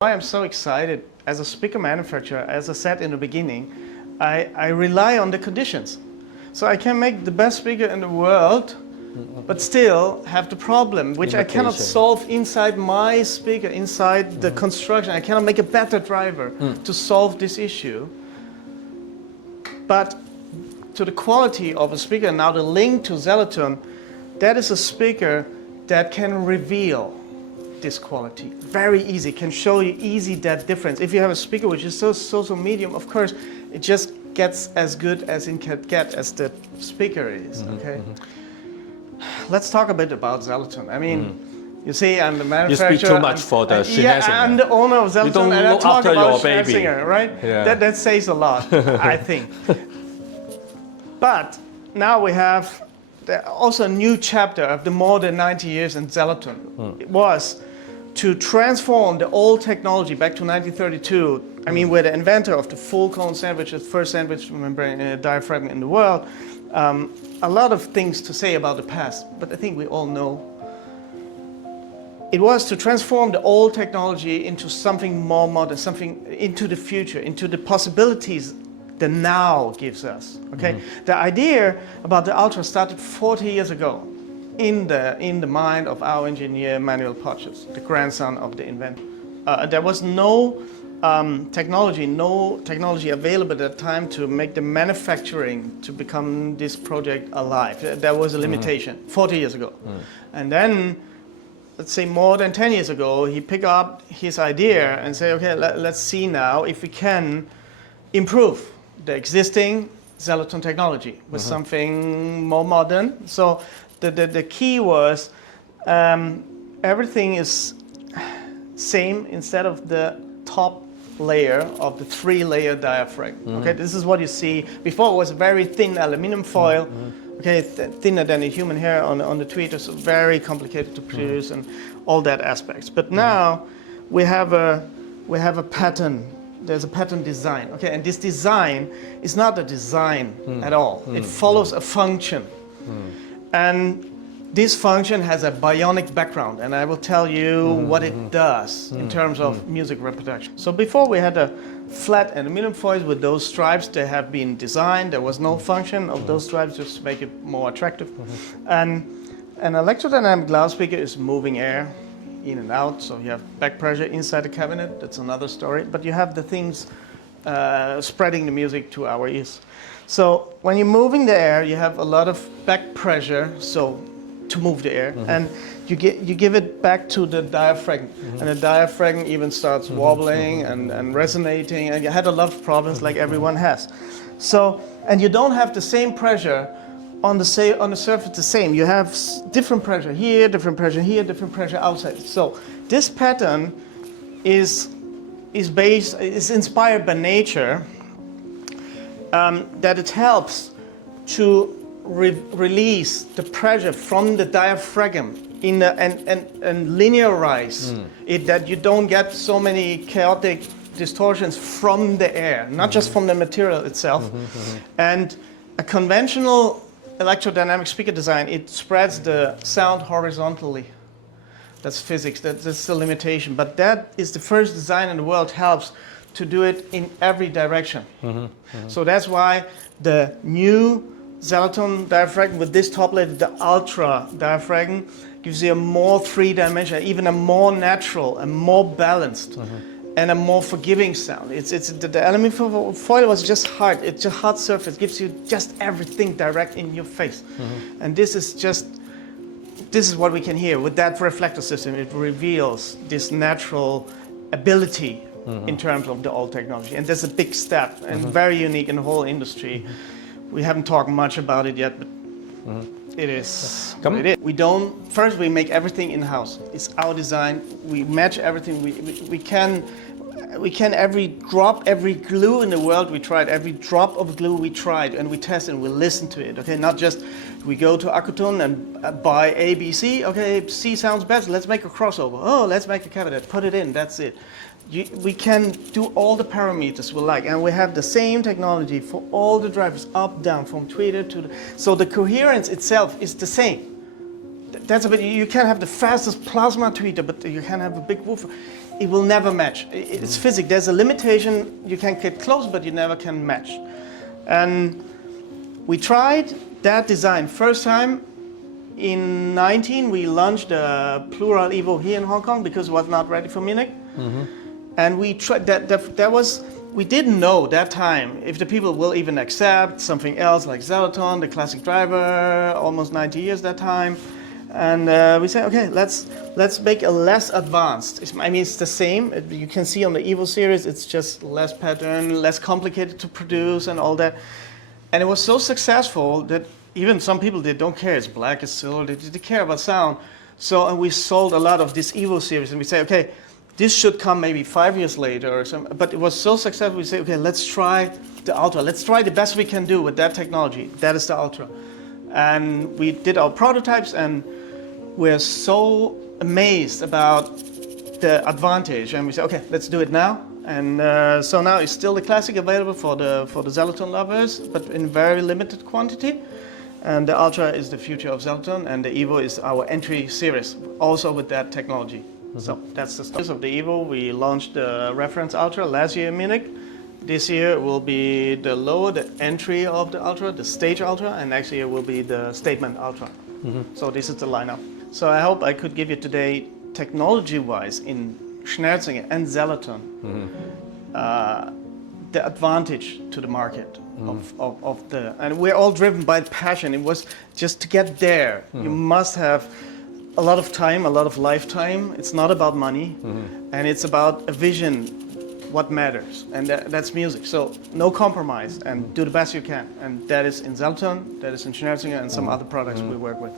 I am so excited as a speaker manufacturer. As I said in the beginning, I rely on the conditions. So I can make the best speaker in the world, but still have the problem, which I cannot solve inside my speaker, inside the construction. I cannot make a better driver to solve this issue. But to the quality of a speaker, now the link to Zellaton, that is a speaker that can reveal this quality. Very easy, can show you easy that difference. If you have a speaker which is so medium, of course, it just gets as good as it can get as the speaker is, okay? Let's talk a bit about Zellaton. I mean, you see, I'm the manufacturer. You speak too much for the Schnerzinger. Yeah, I'm the owner of Zellaton, you don't and I look talk after about your baby. Schnerzinger, right? Yeah. That says a lot, I think. But now we have also a new chapter of the more than 90 years in Zellaton. It was to transform the old technology back to 1932. I mean, we're the inventor of the full cone sandwich, the first sandwich membrane diaphragm in the world. A lot of things to say about the past, but I think we all know. It was to transform the old technology into something more modern, something into the future, into the possibilities the now gives us, okay? The idea about the Ultra started 40 years ago in the mind of our engineer Manuel Porches, the grandson of the inventor. There was no technology available at that time to make the manufacturing to become this project alive. There was a limitation 40 years ago. And then, let's say more than 10 years ago, he picked up his idea and said, okay, let's see now if we can improve the existing Zellaton technology with something more modern. So the key was everything is same instead of the top layer of the 3-layer diaphragm. Okay, this is what you see. Before it was very thin aluminum foil. Okay, thinner than a human hair on the tweeter, so very complicated to produce and all that aspects. But now we have a pattern. There's a pattern design, okay, and this design is not a design at all. It follows a function, and this function has a bionic background, and I will tell you what it does in terms of music reproduction. So before we had a flat aluminum foil with those stripes. They have been designed. There was no function of those stripes just to make it more attractive. And an electrodynamic loudspeaker is moving air in and out, so you have back pressure inside the cabinet. That's another story. But you have the things spreading the music to our ears. So when you're moving the air, you have a lot of back pressure, so to move the air, and you give it back to the diaphragm, and the diaphragm even starts wobbling and resonating, and you had a lot of problems like everyone has. So, and you don't have the same pressure on the surface the same. You have different pressure here, different pressure here, different pressure outside. So this pattern is inspired by nature, that it helps to release the pressure from the diaphragm and linearize it, that you don't get so many chaotic distortions from the air, not just from the material itself. And a conventional electrodynamic speaker design, it spreads the sound horizontally. That's physics, that's the limitation. But that is the first design in the world helps to do it in every direction. So that's why the new Zellaton diaphragm with this top layer, the Ultra diaphragm, gives you a more three-dimensional, even a more natural, and more balanced, and a more forgiving sound. The aluminum foil was just hard. It's a hard surface, gives you just everything direct in your face. And this is what we can hear with that reflector system. It reveals this natural ability in terms of the old technology. And that's a big step and very unique in the whole industry. We haven't talked much about it yet, but it is what it is. First we make everything in-house. It's our design. We match everything. We can every drop, every glue in the world we tried, every drop of glue we tried, and we test and we listen to it. Okay, not just we go to Akutun and buy A, B, C. Okay, C sounds best. Let's make a crossover. Oh, let's make a cabinet. Put it in. That's it. We can do all the parameters we like, and we have the same technology for all the drivers, up, down, from tweeter to the... So the coherence itself is the same. that's a bit, you can have the fastest plasma tweeter, but you can have a big woofer. It will never match. It's physics. There's a limitation. You can get close, but you never can match. And we tried that design. First time in 19, we launched a Plural Evo here in Hong Kong because it was not ready for Munich. And we tried that was, we didn't know that time if the people will even accept something else like Zellaton, the classic driver, almost 90 years that time. And we said, okay, let's make a less advanced. It's the same. You can see on the Evo series, it's just less pattern, less complicated to produce and all that. And it was so successful that even some people, they don't care. It's black, it's silver, they care about sound. So we sold a lot of this Evo series, and we say, okay, this should come maybe 5 years later or something. But it was so successful, we say, okay, let's try the Ultra. Let's try the best we can do with that technology. That is the Ultra. And we did our prototypes, and we're so amazed about the advantage. And we said, okay, let's do it now. And so now it's still the classic available for the Zellaton lovers, but in very limited quantity. And the Ultra is the future of Zellaton, and the Evo is our entry series, also with that technology. So that's the story of the Evo. We launched the reference Ultra last year in Munich. This year will be the entry of the Ultra, the stage Ultra, and next year will be the statement Ultra. So this is the lineup. So I hope I could give you today, technology-wise, in Schnerzinger and Zellaton, the advantage to the market of the, and we're all driven by passion. It was just to get there. You must have a lot of time, a lot of lifetime. It's not about money, and it's about a vision, what matters, and that's music. So no compromise, and do the best you can. And that is in Zellaton, that is in Schnerzinger, and some other products we work with.